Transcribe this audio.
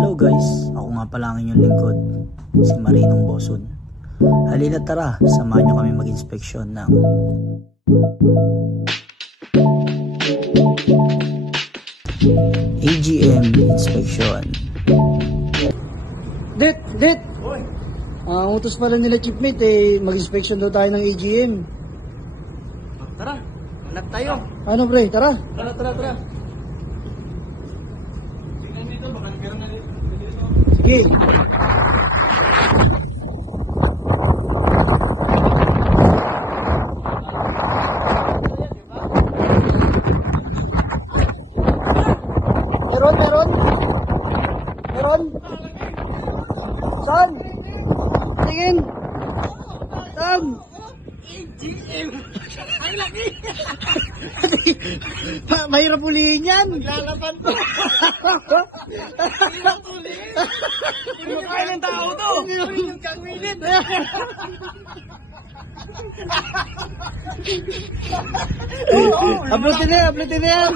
Hello guys, ako nga pala ang inyong lingkod, si Marinong Bosod. Halina tara, samahan nyo kami mag-inspeksyon ng AGM inspection. Det! Utos pala nila Chiefmate mag-inspection daw tayo ng AGM. Tara, hanap tayo. Ano pre, tara. Tara. Sige. Meron? Saan? Tingin. Saan? AGM! Ang laki! Mahirap ulihin yan. Lalaban to! Mahirap ulihin! Pinakain ng tao to! Pinakain kang minit! Uploadin na yan.